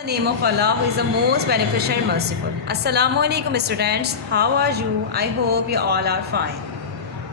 The name of Allah who is the most beneficent and merciful. Assalamu alaikum students. How are you? I hope you all are fine.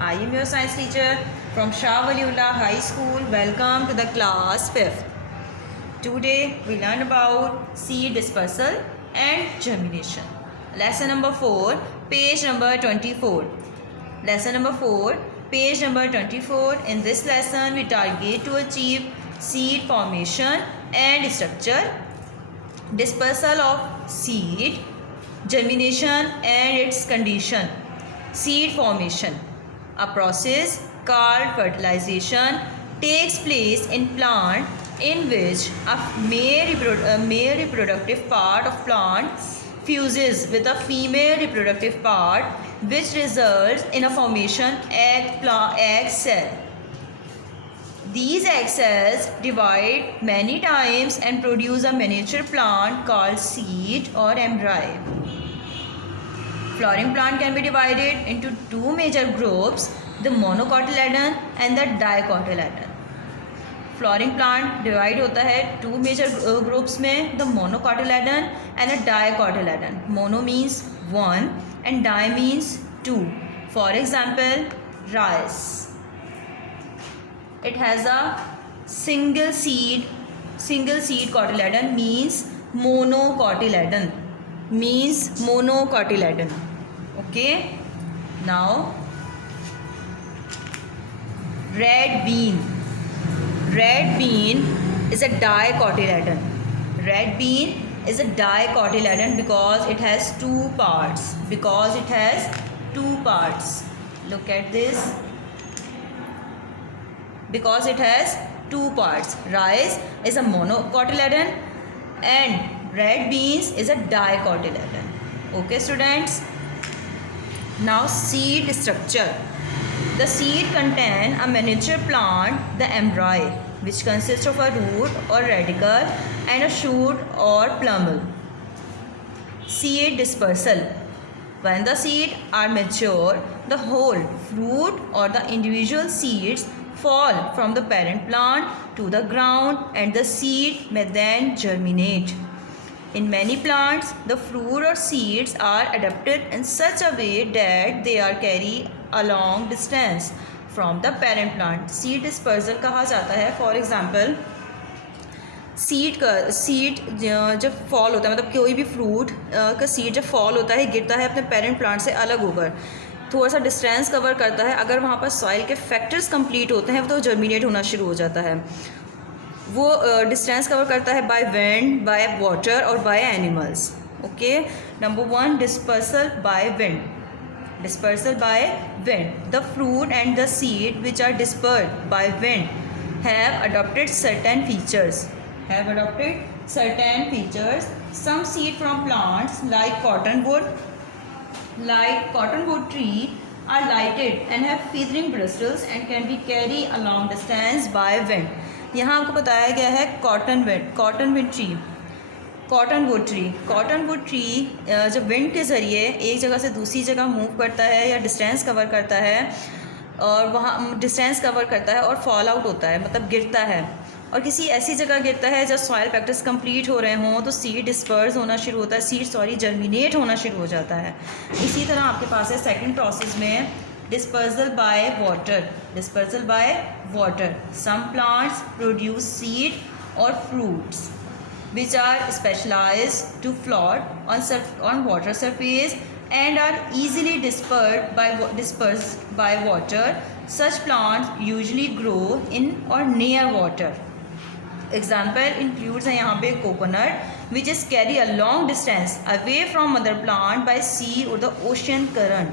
I am your science teacher from Shah Waliullah High School. Welcome to the class 5th. Today we learn about seed dispersal and germination. Lesson number 4, page number 24. Lesson number 4, page number 24. In this lesson we target to achieve seed formation and structure, dispersal of seed, germination and its condition. Seed formation, a process called fertilization, takes place in plant in which a male reproductive part of plant fuses with a female reproductive part, which results in a formation egg cell. These egg cells divide many times and produce a miniature plant called seed or embryo. Flowering plant can be divided into two major groups, the monocotyledon and the dicotyledon. Flowering plant divide होता है two major groups में, the monocotyledon and a dicotyledon. Mono means one and di means two. For example, rice. It has a single seed cotyledon, means monocotyledon. Okay. Now red bean is a dicotyledon. Because it has two parts. Look at this. Because it has two parts. Rice is a monocotyledon and red beans is a dicotyledon. Okay students. Now seed structure. The seed contain a miniature plant, the embryo, which consists of a root or radicle and a shoot or plumule. Seed dispersal. When the seeds are mature, the whole fruit or the individual seeds fall from the parent plant to the ground and the seed may then germinate. In many plants, the fruit or seeds are adapted in such a way that they are carried a long distance from the parent plant. Seed dispersal कहा जाता है. For example, seed जब fall होता है, मतलब कोई भी fruit का सीड जब फॉल होता है, गिरता है अपने पेरेंट प्लांट से अलग होकर, थोड़ा सा डिस्टेंस कवर करता है. अगर वहाँ पर सॉइल के फैक्टर्स कंप्लीट होते हैं तो जर्मिनेट होना शुरू हो जाता है. वो डिस्टेंस कवर करता है बाय विंड, बाय वाटर और by animals. Okay. Number 1, dispersal by wind. The fruit and the seed which are dispersed by wind have adopted certain features. Some seed from plants like cottonwood tree are lighted and have feathering bristles and can be carried a long distance by wind. यहाँ आपको बताया गया है cottonwood tree जब wind के ज़रिए एक जगह से दूसरी जगह मूव करता है या डिस्टेंस कवर करता है और वहाँ डिस्टेंस कवर करता है और फॉल आउट होता है, मतलब गिरता है, और किसी ऐसी जगह गिरता है जब सॉइल फैक्टर्स कंप्लीट हो रहे हों तो सीड डिस्पर्स होना शुरू होता है, जर्मिनेट होना शुरू हो जाता है. इसी तरह आपके पास है सेकंड प्रोसेस में dispersal by water. Some plants produce seed और fruits which are specialized to float on water surface and are easily dispersed by water. Such plants usually grow in or near water. Example includes है यहाँ पे coconut which is carry a long distance away from mother plant by sea or the ocean current.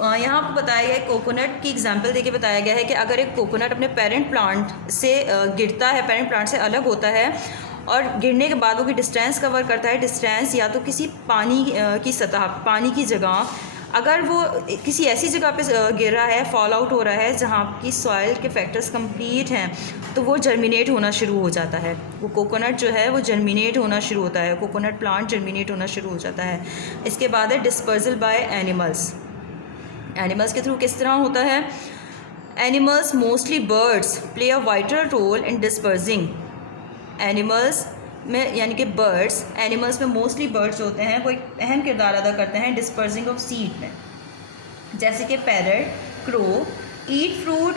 यहाँ आपको बताया गया है, coconut की example देके बताया गया है कि अगर एक कोकोनट अपने पेरेंट प्लांट से गिरता है, पेरेंट प्लांट से अलग होता है और गिरने के बाद वो डिस्टेंस कवर करता है, डिस्टेंस या तो किसी पानी की सतह, पानी की जगह, अगर वो किसी ऐसी जगह पे गिर रहा है, फॉल आउट हो रहा है जहाँ की सॉइल के फैक्टर्स कंप्लीट हैं, तो वो जर्मिनेट होना शुरू हो जाता है. वो कोकोनट जो है वो जर्मिनेट होना शुरू होता है, कोकोनट प्लांट जर्मिनेट होना शुरू हो जाता है. इसके बाद है डिस्पर्सल बाय एनिमल्स. एनिमल्स के थ्रू किस तरह होता है? Animals, mostly birds, play a vital role in dispersing. Animals में यानी कि बर्ड्स, एनिमल्स में मोस्टली बर्ड्स होते हैं वो एक अहम किरदार अदा करते हैं डिस्पर्सिंग ऑफ सीड में, जैसे कि parrot, crow eat fruit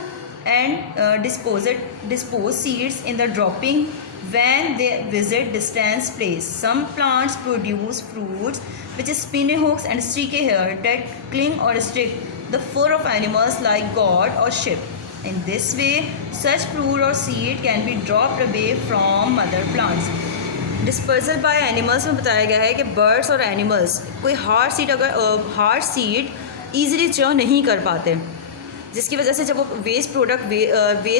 and dispose seeds in the dropping when they visit distant place. Some plants produce fruits which is spiny hooks and streaky hair that cling or stick the fur of animals like goat or sheep. In this way, such fruit or seed can be dropped away from mother plants. Dispersal by animals में बताया गया है कि birds और animals कोई hard seed easily च नहीं कर पाते, जिसकी वजह से जब वो वेस्ट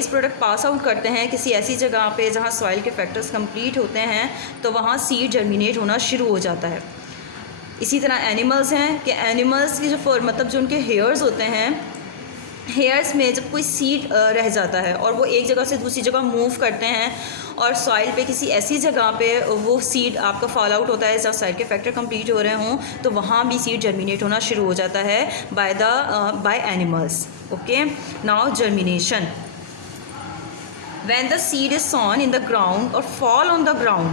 प्रोडक्ट पास आउट करते हैं किसी ऐसी जगह पे जहाँ सॉइल के फैक्टर्स कंप्लीट होते हैं तो वहाँ सीड जर्मिनेट होना शुरू हो जाता है। इसी तरह एनिमल्स हैं कि एनिमल्स की जो मतलब जो उनके हेयर्स होते हैं, हेयर्स में जब कोई सीड रह जाता है और वो एक जगह से दूसरी जगह मूव करते हैं और सॉइल पे किसी ऐसी जगह पे वो सीड आपका फॉल आउट होता है जब सॉइल के फैक्टर कंप्लीट हो रहे हों तो वहाँ भी सीड जर्मिनेट होना शुरू हो जाता है bye animals. Okay, now germination. When the seed is sown in the ground or fall on the ground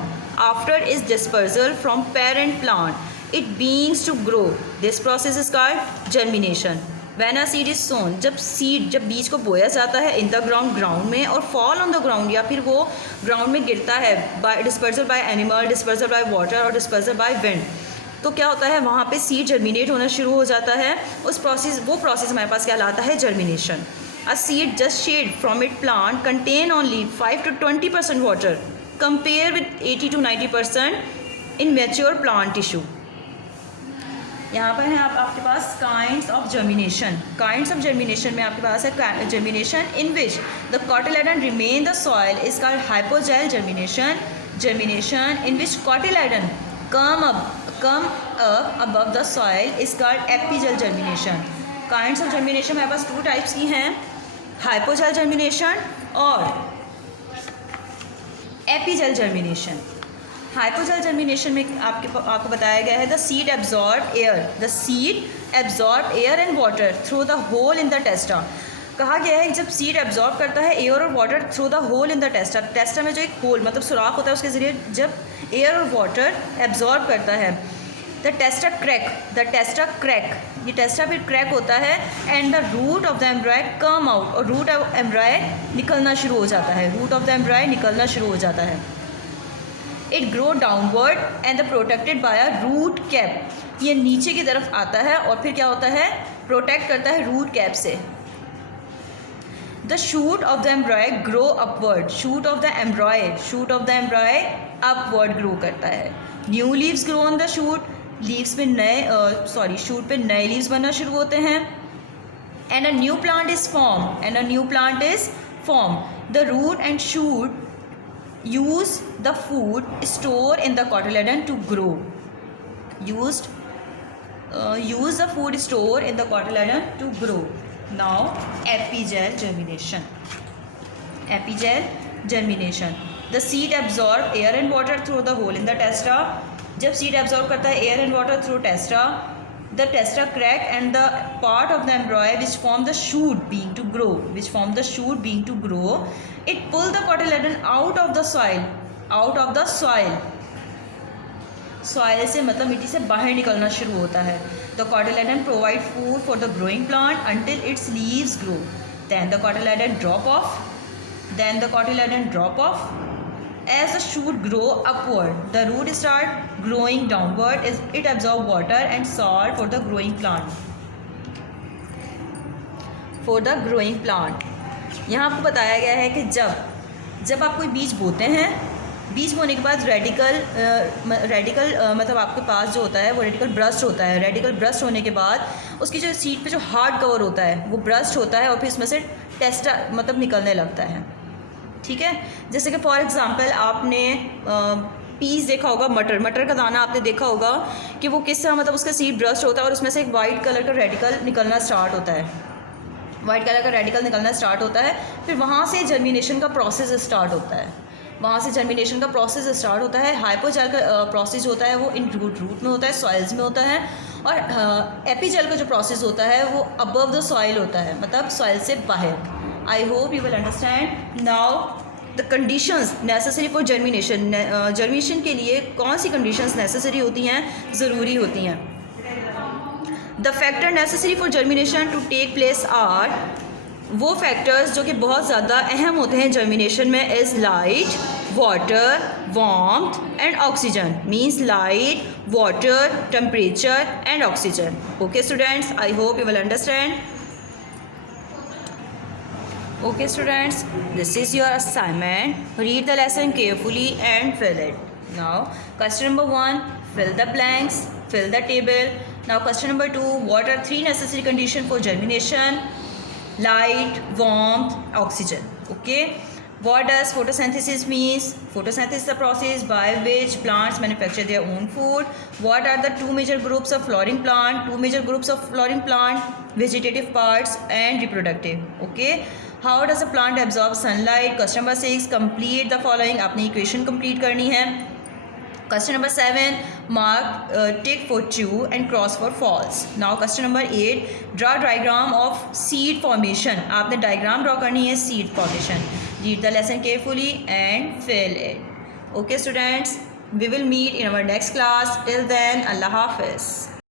after its dispersal from parent plant, it begins to grow. This process is called germination. When a seed is sown, जब बीज को बोया जाता है in the ground में और fall on the ground या फिर वो ग्राउंड में गिरता है by dispersal by animal, dispersal by water और dispersal by wind, तो क्या होता है वहाँ पे सीड जर्मिनेट होना शुरू हो जाता है। वो प्रोसेस हमारे पास क्या लाता है, germination. A seed just shed from its plant contain only 5 to 20% water compare with 80 to 90% in mature plant tissue. यहाँ पर है आपके पास kinds of germination. Kinds of germination में आपके पास है germination in which the cotyledon remain the soil is called hypogeal germination. Germination in which cotyledon come up above the soil is called epigeal germination. Kinds of germination हमारे पास 2 types की हैं, hypogeal germination और एपीजेल germination. Hypogeal germination में आपको बताया गया है the seed absorb air and water through the hole in the testa. कहा गया है जब सीड एब्जॉर्ब करता है एयर और water through the hole in the testa, testa में जो एक होल मतलब सुराख होता है उसके ज़रिए जब एयर और वाटर एब्जॉर्ब करता है द टेस्टा क्रैक, ये टेस्टा फिर क्रैक होता है and the root of the embryo come out, और रूट ऑफ एम्ब्रॉय निकलना शुरू हो जाता है, it grow downward and the protected by a root cap, ये नीचे की तरफ आता है और फिर क्या होता है, प्रोटेक्ट करता है रूट कैप से। The shoot of the embryo grow upward, shoot of the embryo upward grow करता है। New leaves grow on the shoot, leaves पे शूट पे नए लीव्स बनना शुरू होते हैं। And a new plant is form, the root and shoot use the food stored in the cotyledon to grow. Use the food stored in the cotyledon to grow. Now epigel germination. The seed absorb air and water through the hole in the testa. जब seed absorb करता है air and water through testa, the testa crack and the part of the embryo which form the shoot being to grow, it pull the cotyledon out of the soil, soil से मतलब मिट्टी से बाहर निकलना शुरू होता है। The cotyledon provide food for the growing plant until its leaves grow, then the cotyledon drop off. As the shoot grow upward, the root start growing downward. It absorb water and salt for the growing plant. यहाँ आपको बताया गया है कि जब आप कोई बीज बोते हैं, बीज बोने के बाद रेडिकल मतलब आपके पास जो होता है वो रेडिकल ब्रस्ट होता है। रेडिकल ब्रस्ट होने के बाद उसकी जो सीड पे जो हार्ड कवर होता है वो ब्रस्ट होता है और फिर इसमें से टेस्टा मतलब निकलने लगता है। ठीक है, जैसे कि फॉर एग्जांपल आपने पीस देखा होगा, मटर का दाना आपने देखा होगा कि वो किस तरह मतलब उसका सीड ब्रस्ट होता है और उसमें से एक वाइट कलर का रेडिकल निकलना स्टार्ट होता है। फिर वहाँ से जर्मिनेशन का प्रोसेस स्टार्ट होता है। हाइपोजेल का प्रोसेस होता है वो इन रूट में होता है, सॉइल्स में होता है, और एपीजेल का जो प्रोसेस होता है वो अबव द सॉइल होता है, मतलब सॉइल से बाहर। आई hope you will understand. Now the conditions necessary for germination, germination के लिए कौन सी कंडीशंस नेसेसरी होती हैं, ज़रूरी होती हैं. The factor necessary for germination to take place are, वो फैक्टर्स जो कि बहुत ज़्यादा अहम होते हैं जर्मिनेशन में, is light, water, warmth and oxygen. Means light, water, temperature and oxygen. Okay students, I hope you will understand. Okay students, this is your assignment. Read the lesson carefully and fill it. Now question number 1, fill the blanks, fill the table. Now question number 2, what are 3 necessary conditions for germination? Light, warmth, oxygen. Okay, what does photosynthesis means? Photosynthesis is the process by which plants manufacture their own food. What are the 2 major groups of flowering plant? 2 major groups of flowering plant: vegetative parts and reproductive. Okay, how does a plant absorb sunlight? Question number 6, complete the following. आपने equation complete करनी है. Question number 7, mark tick for true and cross for false. Now question number 8, draw diagram of seed formation. आपने diagram draw करनी है seed formation. Read the lesson carefully and fill it. Okay students, we will meet in our next class. Till then, Allah Hafiz.